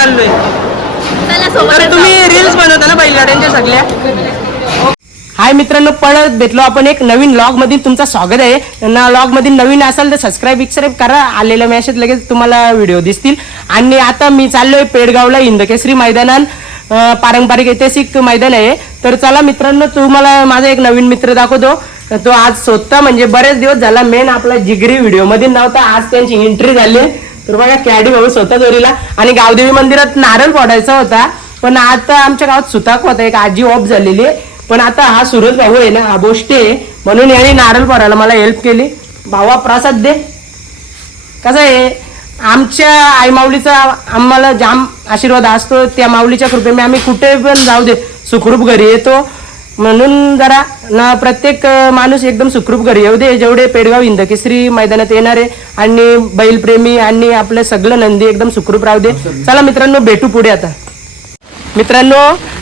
चाललोय. चला तर तुम्ही रील्स बनवता ना बैलगाड्यांच्या सगळ्या? हाय मित्रांनो पळत भेटलो आपण एक नवीन लॉगमध्ये तुमचं स्वागत आहे. ना लॉगमध्ये नवीन असाल तर सबस्क्राईब बिक्सराईब करा. आलेल्या मॅसेज लगेच तुम्हाला व्हिडिओ दिसतील. आणि आता मी चाललोय पेडगावला इंदकेसरी मैदानात. पारंपरिक ऐतिहासिक मैदान आहे. तर चला मित्रांनो तुम्हाला माझा एक नवीन मित्र दाखवतो. तो आज स्वतः म्हणजे बरेच दिवस झाला. मेन आपला जिगरी व्हिडिओमध्ये नव्हता. आज त्यांची एंट्री झाली तर बघा कॅडी भाऊ स्वतः दोरीला आणि गावदेवी मंदिरात नारळ फोडायचा होता. पण आता आमच्या गावात सुताक होता. एक आजी ऑफ झालेली आहे. पण आता हा सुरज भाऊ आहे ना हा गोष्टी आहे. म्हणून याने नारळ फोडायला मला हेल्प केली. भावा प्रसाद दे. कसं आहे? आमच्या आई माऊलीचा आम्हाला जाम आशीर्वाद असतो. त्या माऊलीच्या कृपेने आम्ही कुठे पण जाऊ दे. सुखरूप घरी येतो. म्हणून जरा ना प्रत्येक माणूस एकदम सुखरूप घरी येऊ दे. जेवढे पेडगाव इंदकेसरी मैदानात येणारे आणि बैलप्रेमी आणि आपले सगळं नंदी एकदम सुखरूप राहू दे. चला मित्रांनो भेटू पुढे आता. मित्रांनो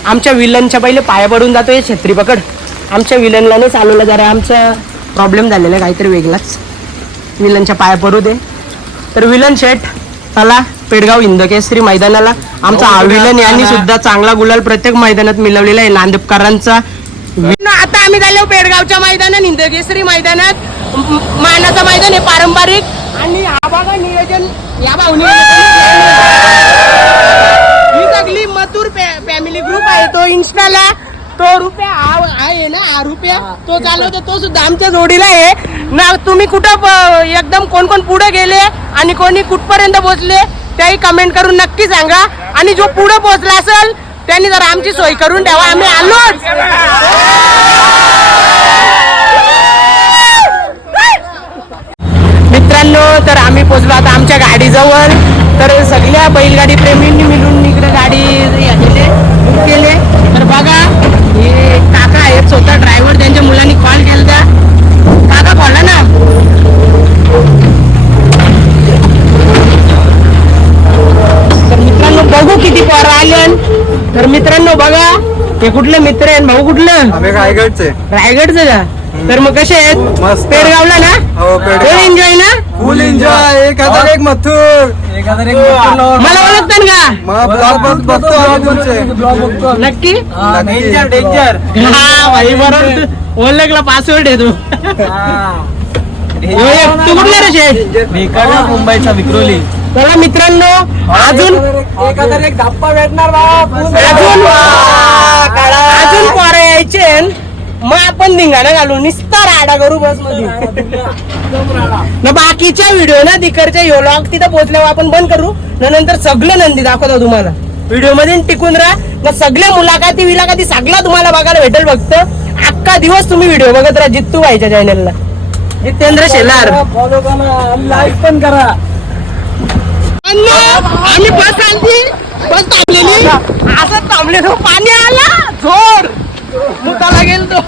आमच्या विलनच्या पहिले पाया पडून जातोय छत्री पकड. आमच्या विलनला नाही चालवलं जरा आमचा प्रॉब्लेम झालेला आहे काहीतरी वेगळाच. विलनच्या पाया पडू दे. तर विलन शेठ चला पेडगाव इंदकेसरी मैदानाला. आमचा हा विलन यांनी सुद्धा चांगला गुलाल प्रत्येक मैदानात मिळवलेला आहे. नांदपकरांचा आता आम्ही झालो पेडगावच्या मैदानात इंदकेसरी मैदानात. मानाचं मैदान आहे पारंपरिक. आणि हा बघा नियोजन या भाऊनी ही सगळी मथुर फॅमिली ग्रुप आहे. तो इन्स्टाला तो रुपया हा आहे ना हा रुपया. तो चालवतो तो सुद्धा आमच्या जोडीला आहे. ना तुम्ही कुठं एकदम कोण कोण पुढे गेले आणि कोणी कुठपर्यंत पोहोचले त्याही कमेंट करून नक्की सांगा. आणि जो पुढे पोहोचला असेल त्यांनी जरा आमची सोय करून द्यावा आम्ही आलोच. मित्रांनो तर आम्ही पोचलो आता आमच्या गाडीजवळ. तर सगळ्या बैलगाडी प्रेमींनी मिळून इकडे गाडी हे कुठले मित्र आहेत भाऊ कुठलं? आम्ही रायगडचे. रायगडचं का? तर मग कसे आहेत? मस्त. पेडगावला ना? हो, पेडगाव. एन्जॉय ना? फुल एन्जॉय एक हजार एक मथुर. एक हजार एक मला ओळखतात का? मग ब्लॉग बघतो आम्ही तुमचे. नक्की? डेंजर डेंजर हा भाई बरोबर ओळखला पासवर्ड आहे तू. ह्यो तू कुठला रे शेठ मुंबईचा विक्रोली. चला मित्रांनो अजून एक धप्पा भेटणार अजून अजून पोरं यायचे मग आपण धिंगाणा घालू निस्ता राडा करू बसमध्ये न बाकीच्या व्हिडिओ ना तिकडच्या यो लॉग तिथं पोहोचल्यावर आपण बंद करू. नंतर सगळं नंदी दाखवतो तुम्हाला. व्हिडिओमध्ये टिकून राहा. मग सगळ्या मुलाखती विलाखती सगळं तुम्हाला बघायला भेटेल फक्त. अख्खा दिवस तुम्ही व्हिडिओ बघत राहा जित्तू व्हायच्या चॅनलला जितेंद्र शेलार. फॉलो करा लाईक पण करा. आम्ही बस आली बस थांबलेली. असं थांबले तो पाणी आला जोर. मुताला गेल तो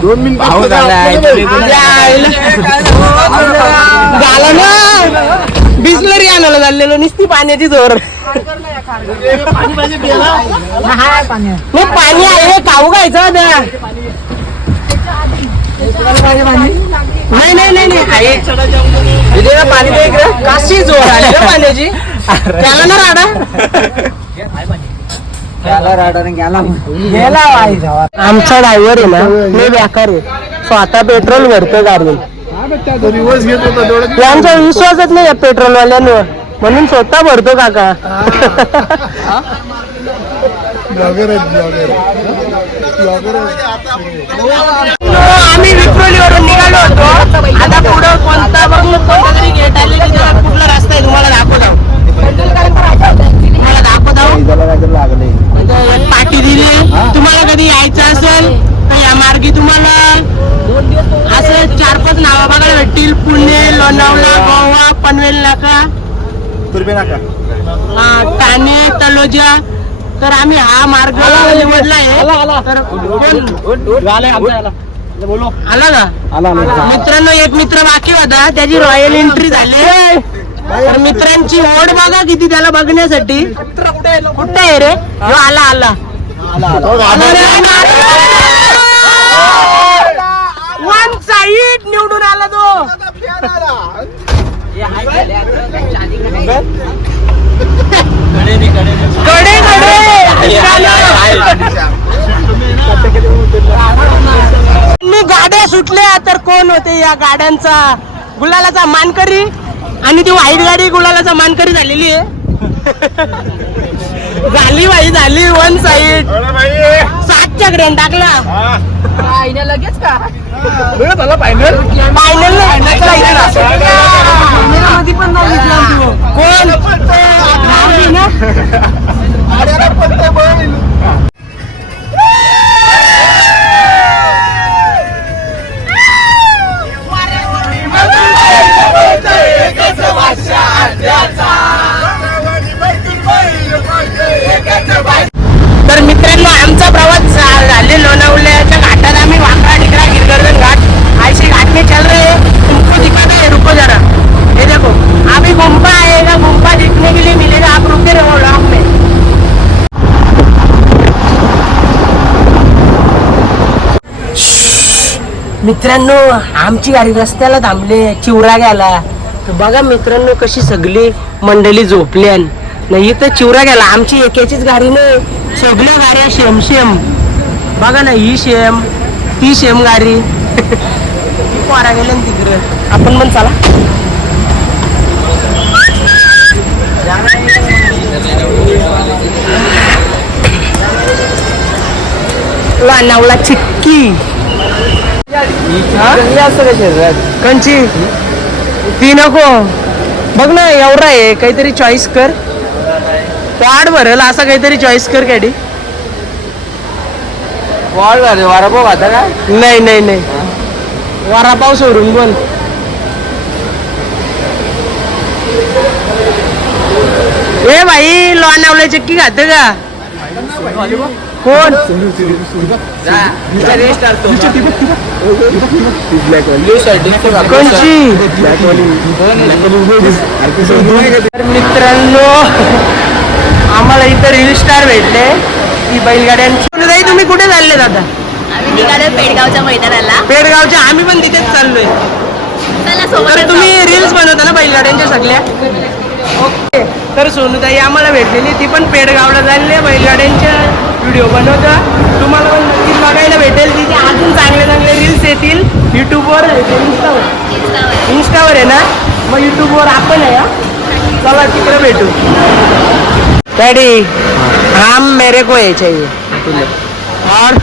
दोन मिनिट झालं ना. बिस्लरी आणायला झालेलो. निस्ती पाण्याची जोर. मग पाणी आहे. खाऊ घ्यायचं होतं नाही नाही नाही नाही आहे विजयला पाणी दे इकडे. काशी जोर आली रे पाण्याची त्याला ना राडा. आमचा ड्रायव्हर आहे ना मी बेकार आहे. स्वतः पेट्रोल भरतो गाडून दिवस घेत होता तेवढं यांचा विश्वासच नाही पेट्रोल वाल्यांवर. म्हणून स्वतः भरतो काका. ब्लॉगर आहेत ब्लॉगर आम्ही विक्रोलीवरून निघालो होतो. आता पुढं कोणता बघ कोणता तरी गेट आले कुठला रस्ता आहे तुम्हाला दाखवतो. तुम्हाला दाखवतो. लागले पाठी दिली तुम्हाला कधी यायचं असेल तर या मार्गी तुम्हाला असं चार पाच नावं बघायला भेटतील. पुणे लोणावळा गोवा पनवेल नाका. तुर्बे नाका. ठाणे तलोजा तर आम्ही हा मार्ग निवडला आहे. आला का? आला मित्रांनो एक मित्र बाकी होता. त्याची रॉयल एंट्री झाली. तर मित्रांची ओढ बघा किती त्याला बघण्यासाठी. कुठे आहे रे? आला आला. वन साईड निवडून आला तो. कडे गाड्या सुटल्या तर कोण होते या गाड्यांचा? गुलालाचा मानकरी आणि ती वाईट गाडी गुलालाचा मानकरी झालेली आहे. झाली बाई झाली वन साईड. सातच्या ग्रेन टाकला. लगेच का? फायनल पण नाही कोण? मित्रांनो आमची गाडी रस्त्याला थांबले चिवरा घ्यायला बघा मित्रांनो कशी सगळी मंडळी झोपल्यान नाही इथं चिवरा घ्यायला आमची एकेचीच गाडी नाही. सगळ्या गाड्या शेम शेम बघा ना ही शेम ती शेम गाडी. पारा पोरा गेल्या तिकडं. आपण पण चला. नावला चिक्की. कंची? ती नको. बघ ना एवढा आहे. काहीतरी चॉईस कर. वाढ भरल असं काहीतरी चॉईस कर कॅडी वाढ झाले. वारा भाऊ आता काय नाही नाही. नाही वरापाव सोडून बोल. ए भाई लोणावला चक्की खात का? कोण? मित्रांनो आम्हाला इथं रील स्टार भेटले. ती बैलगाड्यांची तुम्ही कुठे चालले दादा आम्ही निघालो पेडगावच्या मैदानाला. पेडगावच्या आम्ही पण तिथेच चाललोय. तुम्ही रील्स बनवता ना बैलगाड्यांच्या सगळ्या? ओके. तर सोनूताई आम्हाला भेटलेली ती पण पेडगावला चालली बैलगाड्यांच्या व्हिडिओ बनवता. तुम्हाला पण नक्कीच बघायला भेटेल. तिथे अजून चांगले चांगले रील्स येतील. युट्यूबवर इंस्टावर इंस्टावर आहे ना? मग युट्यूबवर आपण आहे? चला तिकडे भेटू. डॅडी हम मेरे को ये चाहिए. और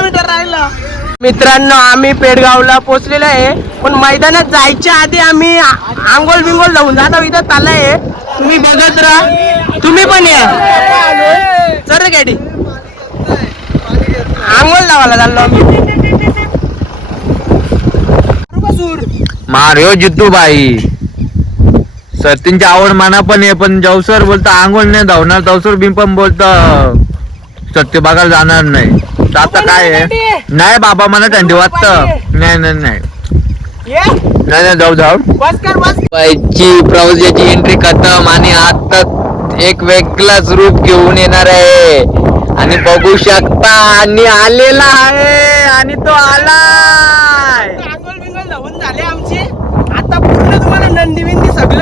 किलोमीटर राहिलं. मित्रांनो आम्ही पेडगावला पोहोचलेलो आहे. पण मैदानात जायच्या आधी आम्ही आंघोळ बिंगोल जाऊन जाता इथं ताला आहे. तुम्ही बघत राहा. तुम्ही पण या. चल रे गाडी. आंघोळ लावायला चाललो आम्ही. मारिओ जितू बाई सचिनची आवड माना पण आहे पण जवसर बोलता आंघोळ नाही धावणार जवसर बिन पण बोलत. सत्य बघायला जाणार नाही. आता काय आहे? नाही बाबा मला थंडी वाजत नाही नाही नाही. नाही नाही जाऊ जाऊ. बाईची प्रौजाची एंट्री खतम आणि आता एक वेगळाच रूप घेऊन येणार आहे. आणि बघू शकता आणि आलेला आहे आणि तो आलाय. झाले आमचे. आता पूर्ण तुम्हाला नंदी बिंदी सगळं